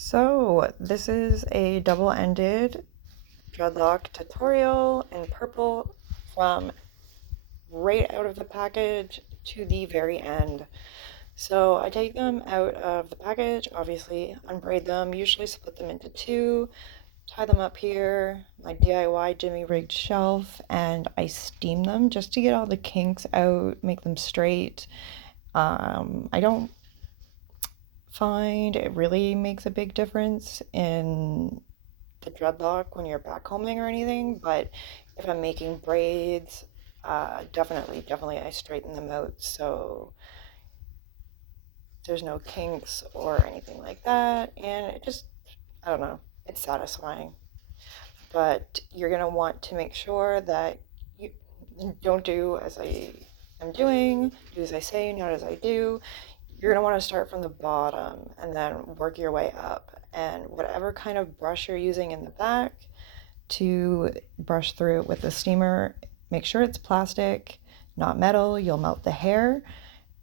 So this is a double-ended dreadlock tutorial in purple from right out of the package to the very end. So I take them out of the package, obviously unbraid them, usually split them into two, tie them up here, my DIY Jimmy rigged shelf, and I steam them just to get all the kinks out, make them straight. I don't find it really makes a big difference in the dreadlock when you're backcombing or anything, but if I'm making braids, definitely I straighten them out so there's no kinks or anything like that, and it just, I don't know, it's satisfying. But you're gonna want to make sure that you don't do as I am doing, do as I say, not as I do. You're going to want to start from the bottom and then work your way up. And whatever kind of brush you're using in the back to brush through it with the steamer, make sure it's plastic, not metal. You'll melt the hair.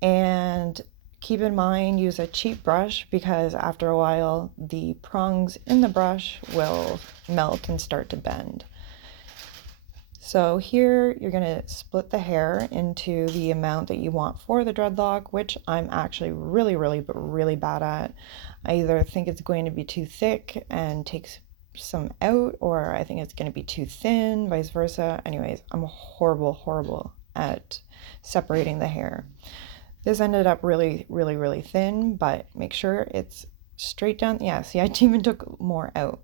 And keep in mind, use a cheap brush because after a while, the prongs in the brush will melt and start to bend. So here you're going to split the hair into the amount that you want for the dreadlock, which I'm actually really bad at. I either think it's going to be too thick and takes some out, or I think it's going to be too thin, vice versa. Anyways, I'm horrible at separating the hair. This ended up really thin, but make sure it's straight down. Yeah, see, I even took more out.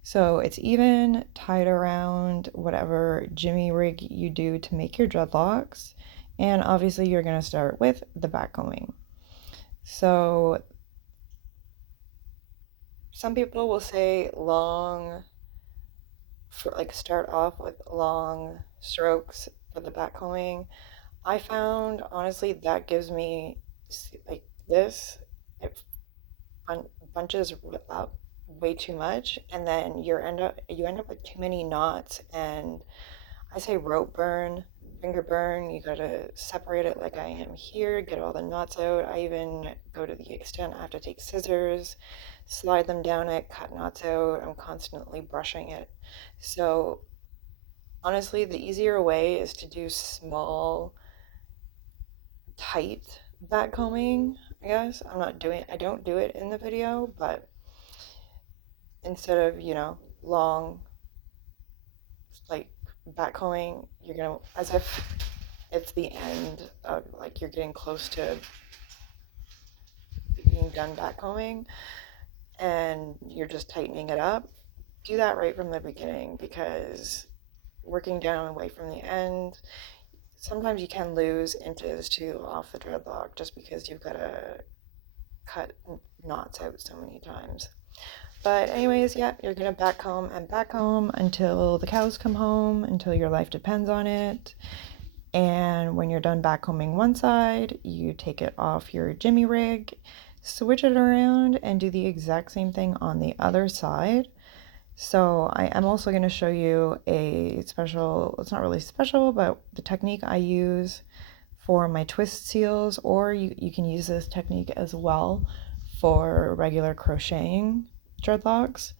So it's even tied around whatever jimmy rig you do to make your dreadlocks. And obviously you're going to start with the backcombing. So some people will say long, for like start off with long strokes for the backcombing. I found honestly that gives me like this, it bunches up way too much, and then you end up with too many knots, and I say rope burn, finger burn. You gotta separate it like I am here, get all the knots out. I even go to the extent I have to take scissors, slide them down it, cut knots out. I'm constantly brushing it. So honestly, the easier way is to do small, tight back combing, I guess. I don't do it in the video, but instead of, long, like backcombing, you're gonna, as if it's the end of, like, you're getting close to being done backcombing and you're just tightening it up. Do that right from the beginning, because working down away from the end, sometimes you can lose inches too off the dreadlock just because you've got to cut knots out so many times. But anyways, yeah, you're gonna backcomb and backcomb until the cows come home, until your life depends on it. And when you're done backcombing one side, you take it off your jimmy rig, switch it around, and do the exact same thing on the other side. So I am also going to show you a special, it's not really special, but the technique I use for my twist seals, or you can use this technique as well for regular crocheting dreadlocks.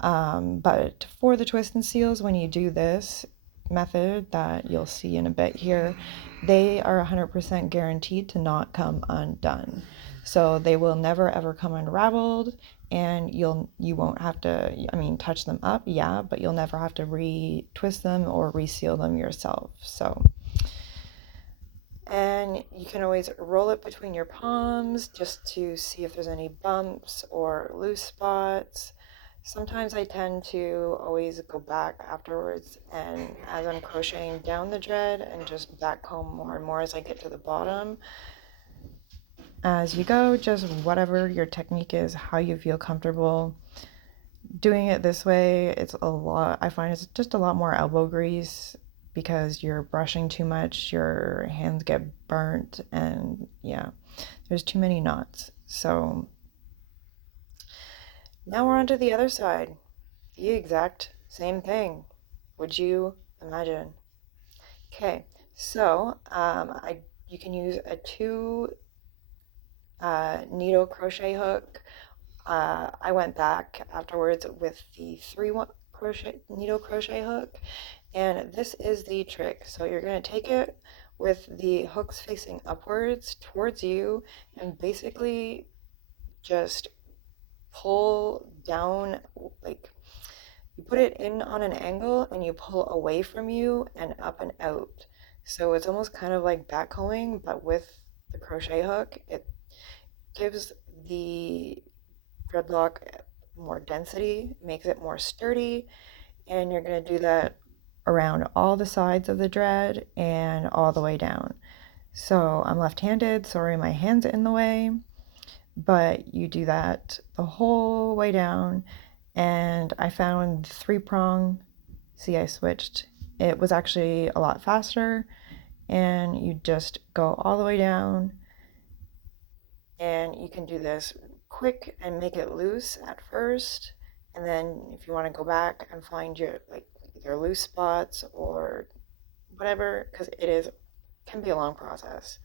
But for the twist and seals, when you do this method that you'll see in a bit here, they are 100% guaranteed to not come undone. So they will never ever come unraveled, and you won't have to, I mean, touch them up, yeah, but you'll never have to re-twist them or reseal them yourself. So, and you can always roll it between your palms just to see if there's any bumps or loose spots. Sometimes I tend to always go back afterwards, and as I'm crocheting down the dread, and just backcomb more and more as I get to the bottom. As you go, just whatever your technique is, how you feel comfortable. Doing it this way, it's a lot, I find it's just a lot more elbow grease because you're brushing too much, your hands get burnt, and yeah, there's too many knots. So now we're on to the other side. The exact same thing. Would you imagine? Okay, so you can use a two needle crochet hook. I went back afterwards with the needle crochet hook, and this is the trick. So you're going to take it with the hooks facing upwards towards you and basically just pull down, like you put it in on an angle and you pull away from you and up and out. So it's almost kind of like backhoeing, but with the crochet hook. It gives the dreadlock more density, makes it more sturdy, and you're going to do that around all the sides of the dread and all the way down. So I'm left-handed, sorry my hand's in the way, but you do that the whole way down, and I found 3-prong. See, I switched. It was actually a lot faster, and you just go all the way down, and you can do this quick and make it loose at first, and then if you want to go back and find your like either loose spots or whatever, because can be a long process,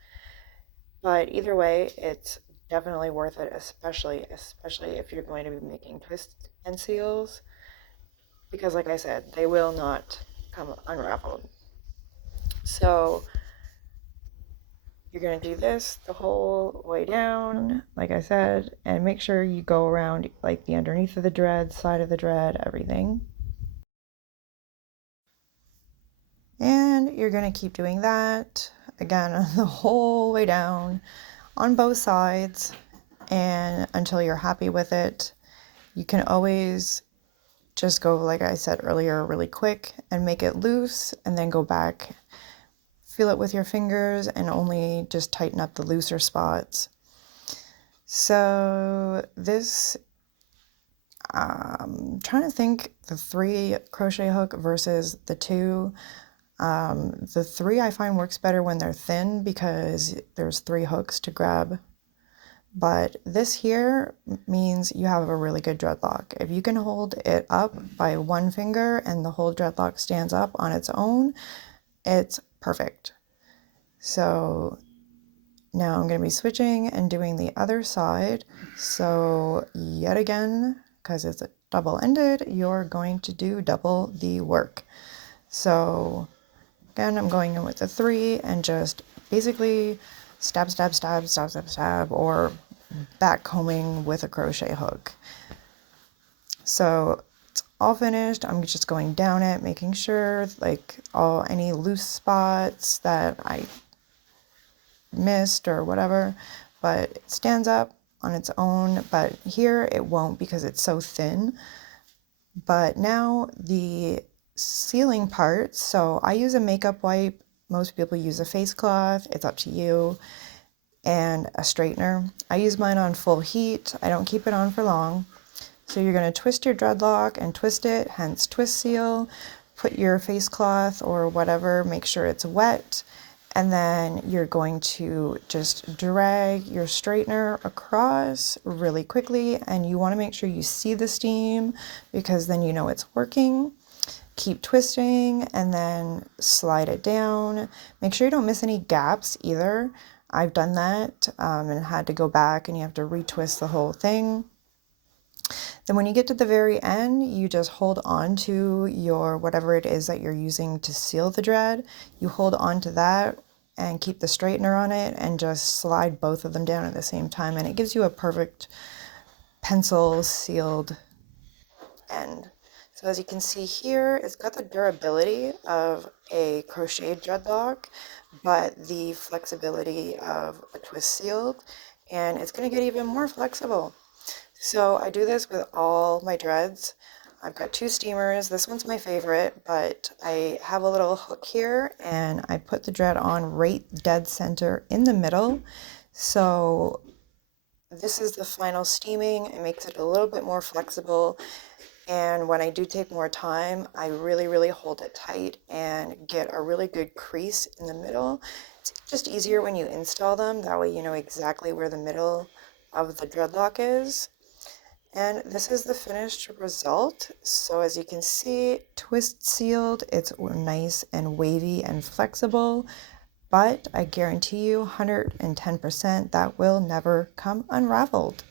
but either way it's definitely worth it, especially if you're going to be making twists and seals, because like I said, they will not come unraveled. So you're going to do this the whole way down, like I said, and make sure you go around like the underneath of the dread, side of the dread, everything. And you're going to keep doing that again the whole way down on both sides and until you're happy with it. You can always just go, like I said earlier, really quick and make it loose and then go back, feel it with your fingers, and only just tighten up the looser spots. So this, trying to think, the 3 crochet hook versus the 2. The 3 I find works better when they're thin because there's 3 hooks to grab. But this here means you have a really good dreadlock. If you can hold it up by one finger and the whole dreadlock stands up on its own, it's perfect. So now I'm going to be switching and doing the other side. So yet again, because it's double-ended, you're going to do double the work. So again, I'm going in with the 3 and just basically stab, stab, stab, stab, stab, stab, or back combing with a crochet hook. So it's all finished. I'm just going down it, making sure like any loose spots that I missed or whatever, but it stands up on its own. But here it won't because it's so thin. But now the sealing part, so I use a makeup wipe. Most people use a face cloth. It's up to you. And a straightener. I use mine on full heat. I don't keep it on for long. So you're going to twist your dreadlock and twist it, hence twist seal. Put your face cloth or whatever, make sure it's wet, and then you're going to just drag your straightener across really quickly, and you want to make sure you see the steam because then you know it's working. Keep twisting and then slide it down. Make sure you don't miss any gaps either. I've done that and had to go back and you have to retwist the whole thing. Then when you get to the very end, you just hold on to your whatever it is that you're using to seal the dread. You hold on to that and keep the straightener on it and just slide both of them down at the same time, and it gives you a perfect pencil sealed end. So as you can see here, it's got the durability of a crocheted dreadlock, but the flexibility of a twist sealed, and it's going to get even more flexible. So I do this with all my dreads. I've got 2 steamers. This one's my favorite, but I have a little hook here and I put the dread on right dead center in the middle. So this is the final steaming. It makes it a little bit more flexible. And when I do take more time, I really, really hold it tight and get a really good crease in the middle. It's just easier when you install them. That way you know exactly where the middle of the dreadlock is. And this is the finished result. So as you can see, twist sealed, it's nice and wavy and flexible, but I guarantee you 110% that will never come unraveled.